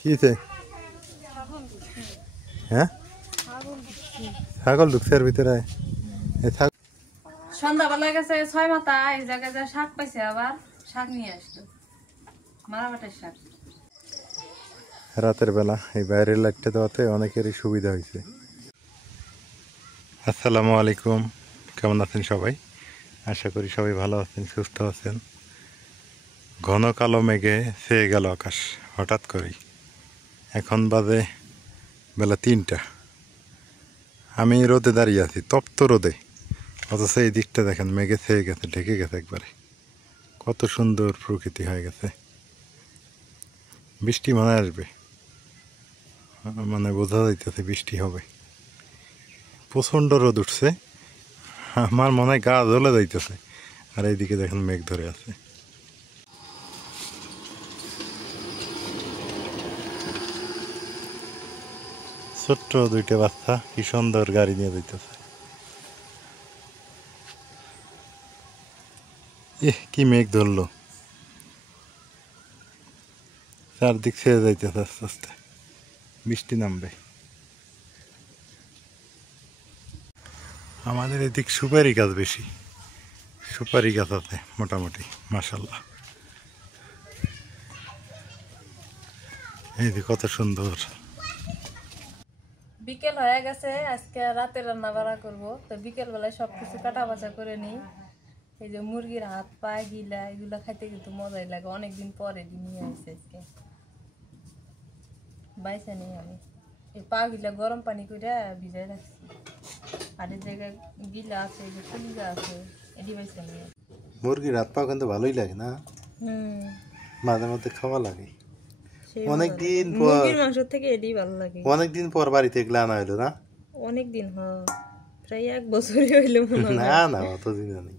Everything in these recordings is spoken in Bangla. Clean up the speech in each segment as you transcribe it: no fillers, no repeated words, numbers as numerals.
কিছে? হ্যাঁ, ছাগল ঢুকছে এর ভিতরে। সন্ধ্যাবেলা গেছে 6 মাথা, এই জায়গায় যা শাক পাইছে, আবার শাক নিয়ে আসলো, মারাবাটের শাক। রাতের বেলা এই বাইরের লাইটটা দেওয়াতে অনেকেরই সুবিধা হয়েছে। আসসালামু আলাইকুম, কেমন আছেন সবাই? আশা করি সবাই ভালো আছেন, সুস্থ আছেন। ঘন কালো মেঘে ছেয়ে গেল আকাশ হঠাৎ করেই। এখন বাজে বেলা 3টা। আমি রোদে দাঁড়িয়ে আছি, তপ্ত রোদে, অথচ এই দিকটা দেখেন মেঘে ছেয়ে গেছে, ঢেকে গেছে একবারে। কত সুন্দর প্রকৃতি হয়ে গেছে। বৃষ্টি মনে আসবে, মানে বোঝা যাইতেছে বৃষ্টি হবে। প্রচণ্ড রোদ উঠছে, আমার মনে হয় গা জ্বলে যাইতেছে। আর এইদিকে দেখেন মেঘ ধরে আছে। ছোট্ট দুইটা বাচ্চা কি সুন্দর গাড়ি নিয়ে যাইতেছে। কি মেঘ ধরলো, চারদিক ছেড়ে যাইতেছে, আস্তে আস্তে বৃষ্টি নামবে। আমাদের এদিক সুপারি গাছ বেশি, সুপারি গাছ আছে মোটামুটি, মাশাল্লাহ। এই যে কত সুন্দর। বিকেল হয়ে গেছে, আজকে রাতে রান্না বাড়া করবো, তো বিকেল বেলায় সবকিছু কাটা বাছা করে নিই। এই যে মুরগির হাত পা গিলা, এগুলো খাইতে কিন্তু মজাই লাগে। অনেকদিন পরে নিয়ে আসছে আজকে, বাইসা নেই আমি। এই পা গিলা গরম পানি করে ভিজাই রাখছি, আর এই জায়গায় গিলা আছে, এই যে কলিজা আছে, এটি বাইসা নিয়ে। মুরগির হাত পা কিন্তু ভালোই লাগে না? মাঝে মধ্যে খাওয়া লাগে। অনেকদিন পর মুরগির মাংস থেকে এটাই ভালো লাগে। অনেকদিন পর বাড়িতে এগুলা আনা হইলো না? অনেকদিন, প্রায় 1 বছরই হইলো মনে হয়। না না, অতদিন নেই,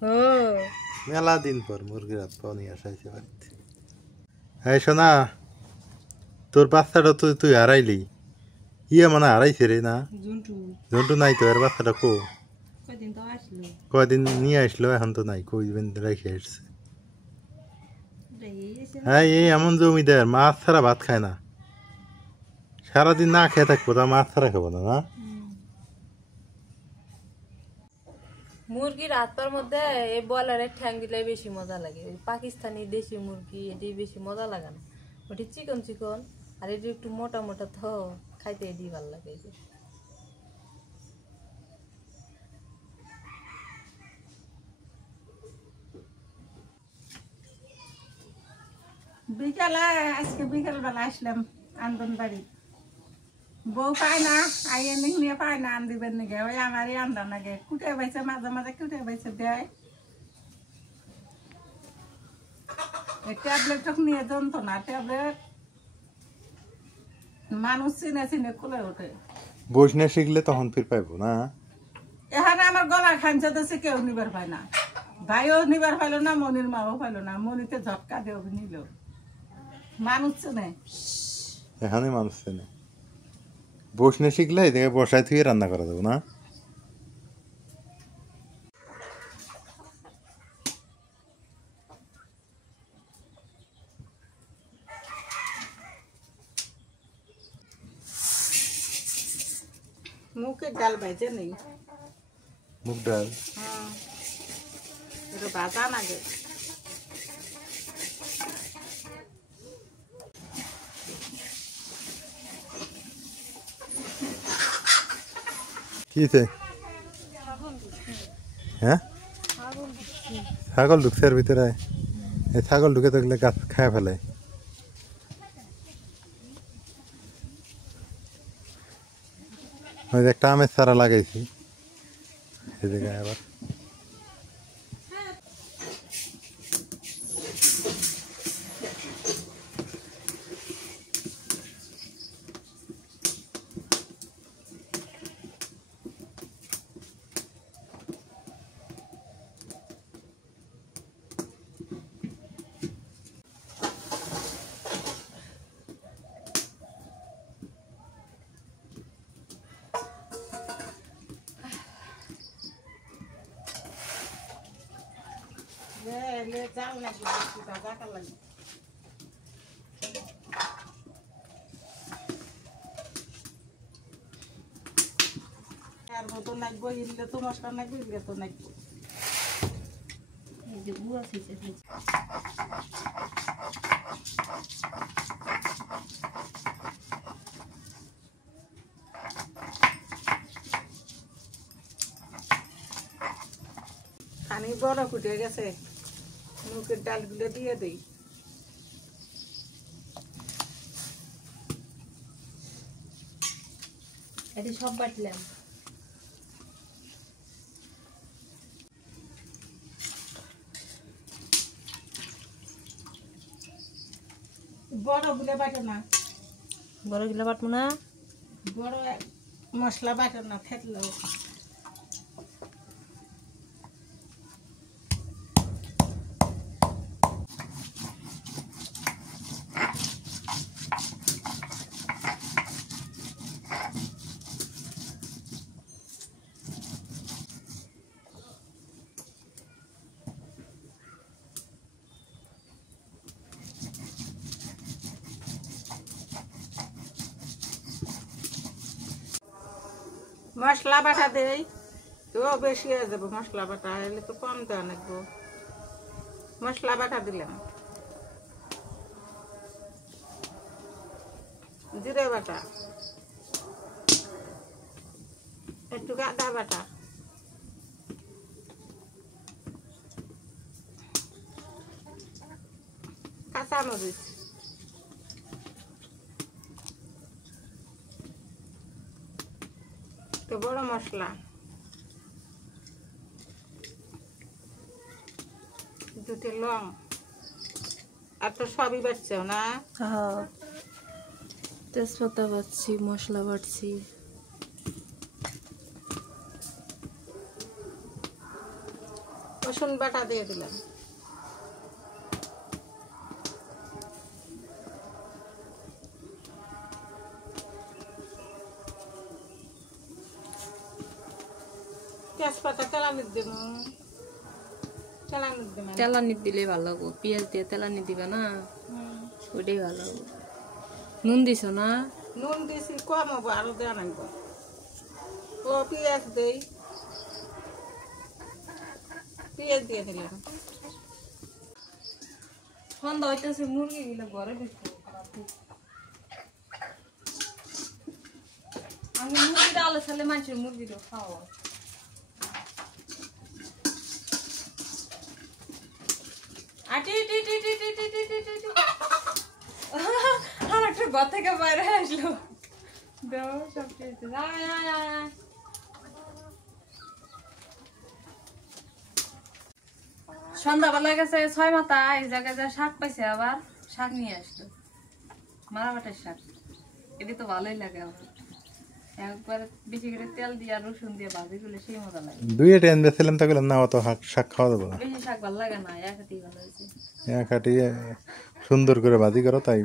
মেলা দিন পর মুরগির হাত পা নিয়ে আসা হয়েছে বাড়িতে। হ্যাঁ সোনা, তোর বাচ্চাটা তো তুই হারাইলি। মানে হারাইছে রে না? ঝন্টু নাই তো, এর বাচ্চাটা কো? কয়দিন নিয়ে আসলো, এখন তো নাই, কই রেখে আসছে। হ্যাঁ, এই এমন জমিদার মাছ ছাড়া ভাত খায় না, সারাদিন না খেয়ে থাকবো, তা মাছ ছাড়া খাবো না? না, মুরগির হাতটার মধ্যে এই বয়লারের ঠ্যাং দিলে বেশি মজা লাগে। ওই পাকিস্তানি দেশি মুরগি এটি বেশি মজা লাগে না, ওটি চিকন চিকন, আর এটি একটু মোটা মোটা, তো খাইতে এটি ভালো লাগে। বিকালে আজকে বিকেল বেলা আসলাম আন্দন বাড়ি। বউ পায় না, আইয়ে নিয়ে পায় না, আন দিবেন নাকি, ওই আমারই আন্দা নাগে কুটে বাইছে, মাঝে মাঝে কুটে বাইছে দেয়। ট্যাবলেট নিয়ে জমতো না, ট্যাবলেট মানুষ চিনে চিনে খুলে ওঠে। বসনে শিখলে তখন ফির পাইবো না। এখানে আমার গলা খাঞ্চা দিচ্ছে, কেউ নিবার পায় না, ভাইও নিবার পাইলো না, মনির মাও পাইলো না, মনিতে ঝটকা দেও নিল। মানুষ চেনে, এখানে মানুষ চেনে। বসনে শিখলে এই জায়গায় বসায় থুয়ে রান্না করা যাবো না। মুখের ডাল ভাইছে নেই, মুগ ডাল এটা ভাজা নাগে। কিছে? হ্যাঁ, ছাগল ঢুকছে এর ভিতরে। এই ছাগল ঢুকে থাকলে গাছ খায় ফেলে। ওই যে একটা আমের চারা লাগাইছি এই জায়গায় আবার। তো নাকবো ইলে তো মশলা নাকবো ইলে তো নাকবো এই যে বুয়া ছিছে পানি বড় ফুটে গেছে মুখের ডালগুলো দিয়ে দেই এটি সব বাটলাম বড় গুলো বাটে না বড় গিলা বাটবো না বড় মশলা বাটে না থেতলো মশলা বাটা দেই তো বেশি হয়ে যাবে মশলা বাটা এলে তো কম দেওয়া লাগবো মশলা বাটা দিলাম জিরে বাটা একটু আদা বাটা কাঁচামরিচ তো বড় মশলা দুটি লং আর তো সবই বাড়ছে না হ্যাঁ তেজপাতা বাটছি মশলা বাটছি রসুন বাটা দিয়ে দিলাম তেজপাতা তেলানি দেব তেলানি দেব তেলানি দিলে ভালো লাগবো পেঁয়াজ দিয়ে তেলানি দিবে না ওটাই ভালো হবে নুন দিছ না নুন দিছি কম হবো আরো দেওয়া লাগবো ও পেঁয়াজ দেই পেঁয়াজ দিয়ে দিলাম সন্ধ্যা হইতেছে মুরগি গুলো ঘরে ঢুকছে আমি মুরগিটা আলো ছালে মানুষের মুরগিটা খাওয়া আটি টি টি টি টি টি টি টি টি টি আর একটা ঘর থেকে বাইরে আসলো দাও সব কিছু আয় আয় আয় সন্ধ্যাবেলা গেছে 6 মাথা এই জায়গায় যা শাক পাইছে আবার শাক নিয়ে আসলো মারাবাটের শাক এটি তো ভালোই লাগে আমার একবার বেশি করে তেল দিয়ে আর রসুন দিয়ে ভাজি করলে সেই মজা লাগে দুই এটা এনেছিলাম তাকে না অত শাক খাওয়া যাবো না বেশি শাক ভালো লাগে না একটি ভালো হয়েছে কাটিয়ে সুন্দর করে ভাজি করো তাই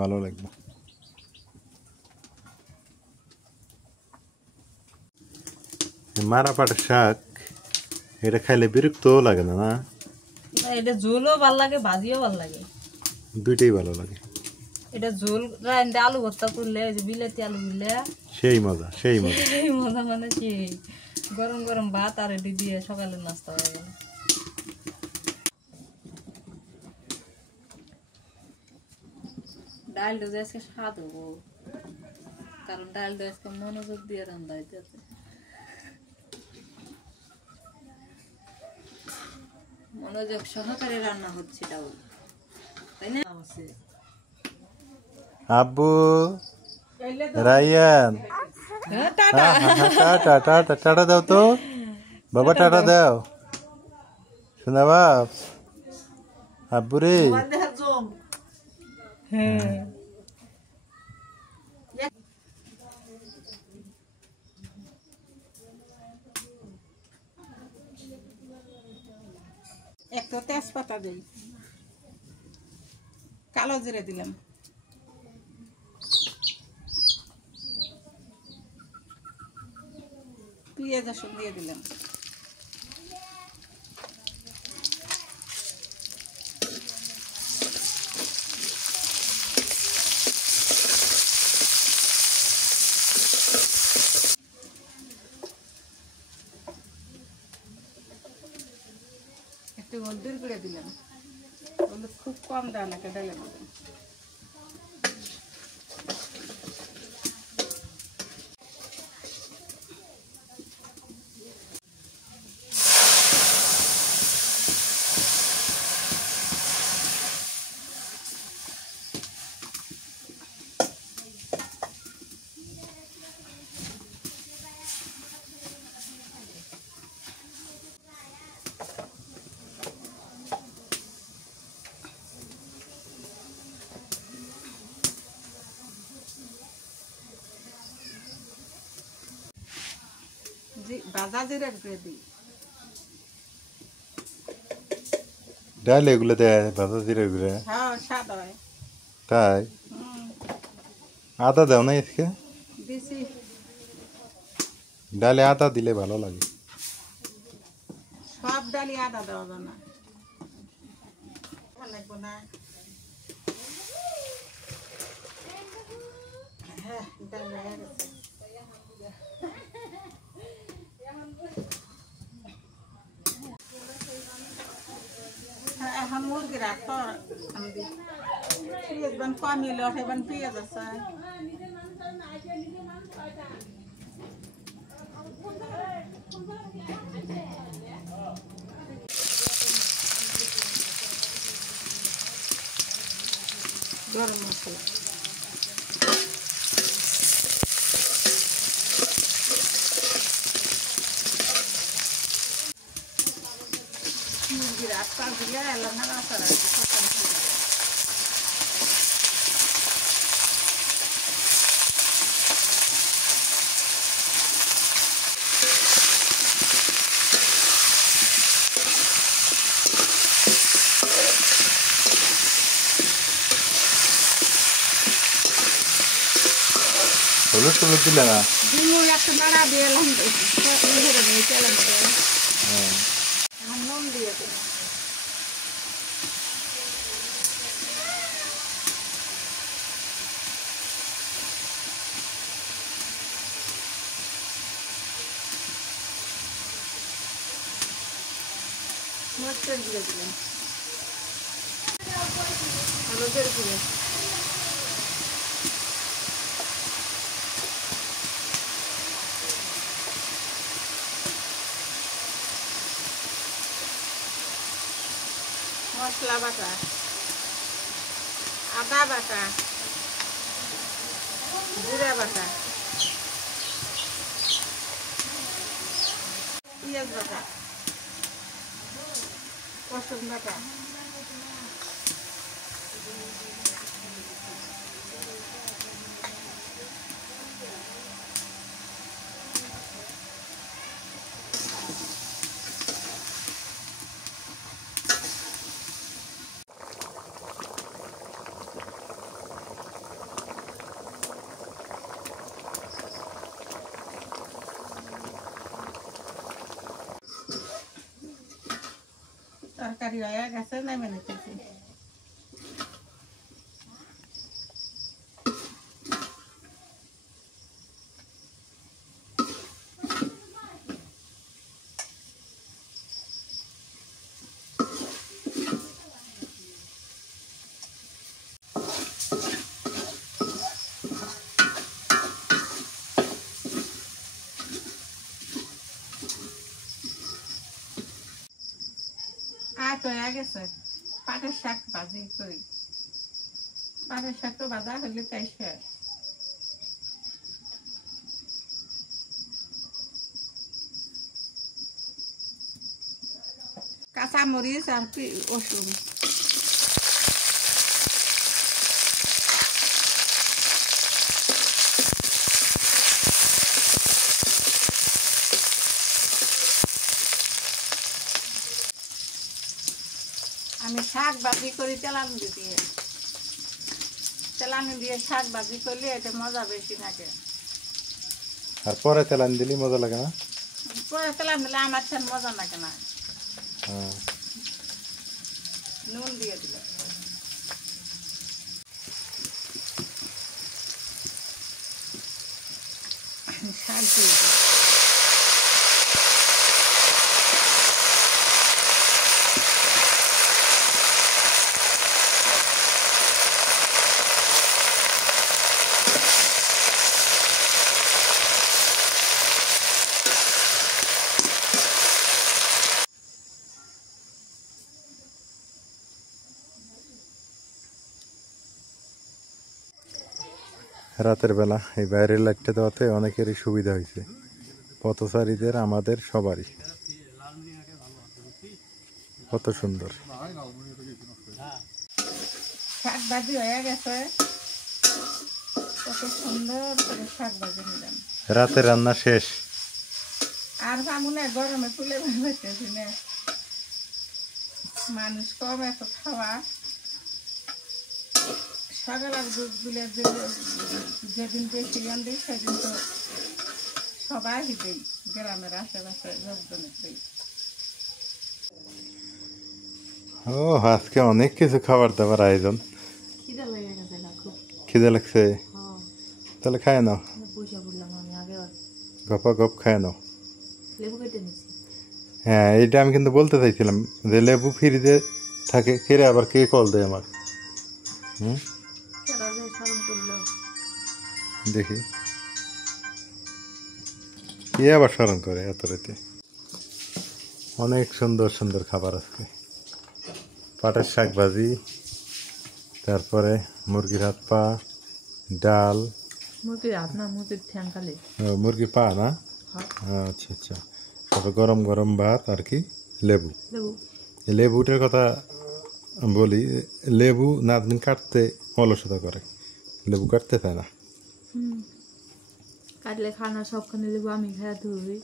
ভালো লাগবে মারাপাটের শাক এটা খাইলে বিরক্তও লাগে না না এটা ঝোলও ভাল লাগে ভাজিও ভাল লাগে দুইটাই ভালো লাগে এটা ঝোল রান্দে আলু ভর্তা করলে ওই যে বিলাতি আলু গুলে সেই মজা সেই মজা সেই মজা মানে সেই গরম গরম ভাত আর এটি দিয়ে সকালে নাস্তা হয়ে গেল ডালটা যে আজকে স্বাদ হবো কারণ ডালটা আজকে মনোযোগ দিয়ে রান্না হইতেছে মনোযোগ সহকারে রান্না হচ্ছে ডাউল তাই না আছে আব্বু রায়ান টাটা টাটা টাটা দাও তো বাবা টাটা দাও শোনা বাপ আব্বু রে হ্যাঁ একটা তেজপাতা দিই কালো জিরে দিলাম পেঁয়াজ রসুন দিয়ে দিলাম হলদির গুঁড়ে দিলাম, হলুদ খুব কম দেওয়া নাকি ডালের মধ্যে। ভাজা জিরে গুঁড়ে দিই। ডাল এগুলো দেয় ভাজা জিরে গুঁড়ে? হ্যাঁ, স্বাদ হয়। তাই? আদা দাও না আজকে? দিছি। ডালে আদা দিলে ভালো লাগে। সব ডালি আদা দেওয়া যায় না, ভালো লাগবে না। হ্যাঁ, ডাল হয়ে গেছে। এখন মুরগি রাখতো আমি পেঁয়াজ বান কমিয়ে ওঠাইবেন, পেঁয়াজ আছে। গরম মশলা, মুরগি রাখতে দিলে এলাম না রাস্তা হলুদ টলুদ দিলে না? ডিমু একটা নাড়া দিয়ে এলাম, তেলের মধ্যে এখন নুন দিয়ে দিই। মরিচের গুঁড়ো দিলাম, হলুদের গুঁড়ো, মশলা বাটা, আদা বাটা, জিরা বাটা, পেঁয়াজ বাটা, রসুন বাটা, তরকারি হয়ে গেছে, নেমে নিতেছি। হয়ে গেছে, পাটের শাক ভাজি করি। পাটের শাক তো ভাজা হলে তাই শেষ। কাঁচা মরিচ আর রসুন, আমি শাক ভাজি করি তেলানি দিয়ে। তেলানি দিয়ে শাক ভাজি করলে এটা মজা বেশি থাকে। আর পরে তেলান দিলি মজা লাগে না? পরে তেলানি দিলে আমার সেন মজা লাগে না। হ্যাঁ, নুন দিয়ে দিলে শাক দিয়ে দিই। রাতের বেলা এই বাইরের লাইটটা দেওয়াতে অনেকেরই সুবিধা হয়েছে, পথচারীদের, আমাদের সবারই। কত সুন্দর। শাক ভাজি হয়ে গেছে, কত সুন্দর করে শাক ভাজি নিলাম। রাতের রান্না শেষ। আর সামনে গরমে তুলে বেরোতেছি না, মানুষ কম, এত খাওয়া। সকালের দুধগুলো যেদিন বেশি আনবি সেদিন তো সবাই দিই, গ্রামের আশেপাশে লোকজনের দিই। ও আজকে অনেক কিছু খাবার দাবার আয়োজন। খিদে লেগে গেছে না খুব। খিদে লাগছে? হ্যাঁ, তাহলে খায় নাও, পয়সা বললাম আমি আগে গপা গপ খায় নাও। লেবু কেটে নিচ্ছি। হ্যাঁ, এইটা আমি কিন্তু বলতে চাইছিলাম যে লেবু ফ্রিজে থাকে, কেড়ে আবার কে কল দেয় আমার। স্মরণ করলো দেখি কে আবার স্মরণ করে এত রাতে। অনেক সুন্দর সুন্দর খাবার আজকে। পাটের শাক ভাজি, তারপরে মুরগির হাত পা, ডাল। মুরগির হাত না, মুরগির ঠ্যাং খালি। মুরগির পা না? আচ্ছা আচ্ছা। তারপরে গরম গরম ভাত আর কি লেবু। লেবু, এই লেবুটার কথা বলি, লেবু নাজমিন কাটতে অলসতা করে, লেবু কাটতে চায় না। কাটলে খানা সবখানে লেবু আমি খাই ধুবি।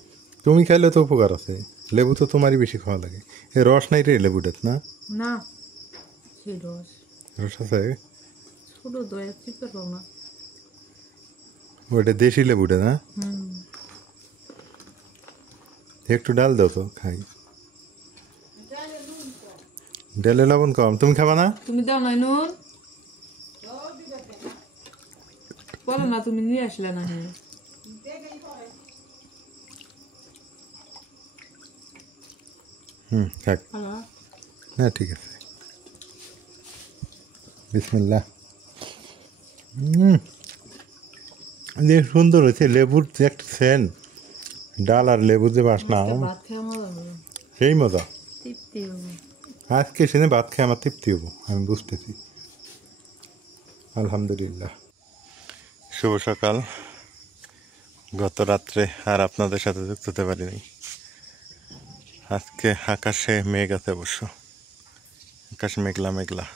তুমি খাইলে তো উপকার আছে, লেবু তো তোমারই বেশি খাওয়া লাগে। এই রস নাই রে লেবুটাত? না না, সেই রস রস আছে, ছোট দয়া চিপে না। ওইটা দেশি লেবুটা না? একটু ডাল দাও তো খাই। ডালে লবণ কম, তুমি খাবা না? তুমি দাও নাই নুন, বলো না তুমি নিয়ে আসলে না। থাক, না ঠিক আছে। বিসমিল্লাহ। যে সুন্দর হয়েছে, লেবুর যে একটা সেন্ট, ডাল আর লেবুর যে বাসনা, ভাত খেয়ে মজা হবে, সেই মজা। তৃপ্তি হবে। আজকে সেদিন ভাত খেয়ে আমার তৃপ্তি হবো, আমি বুঝতেছি। আলহামদুলিল্লাহ। শুভ সকাল। গত রাত্রে আর আপনাদের সাথে যুক্ত হতে পারিনি। আজকে আকাশে মেঘ আছে অবশ্য, আকাশ মেঘলা মেঘলা,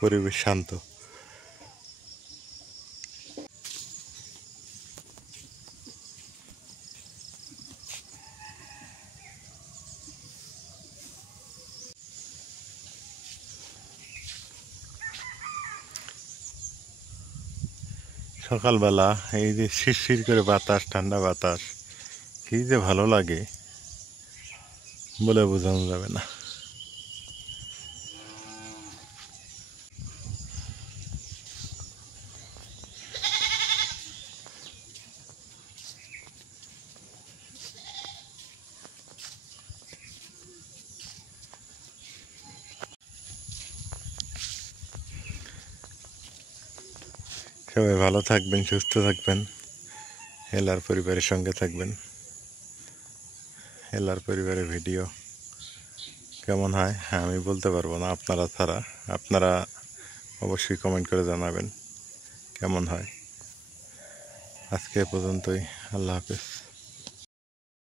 পরিবেশ শান্ত। সকালবেলা এই যে শিরশির করে বাতাস, ঠান্ডা বাতাস, কি যে ভালো লাগে বলে বোঝানো যাবে না। সবাই ভালো থাকবেন, সুস্থ থাকবেন, এলার পরিবারের সঙ্গে থাকবেন। এলার পরিবারের ভিডিও কেমন হয় আমি বলতে পারবো না আপনারা ছাড়া। আপনারা অবশ্যই কমেন্ট করে জানাবেন কেমন হয়। আজকে এ পর্যন্তই, আল্লাহ হাফেজ।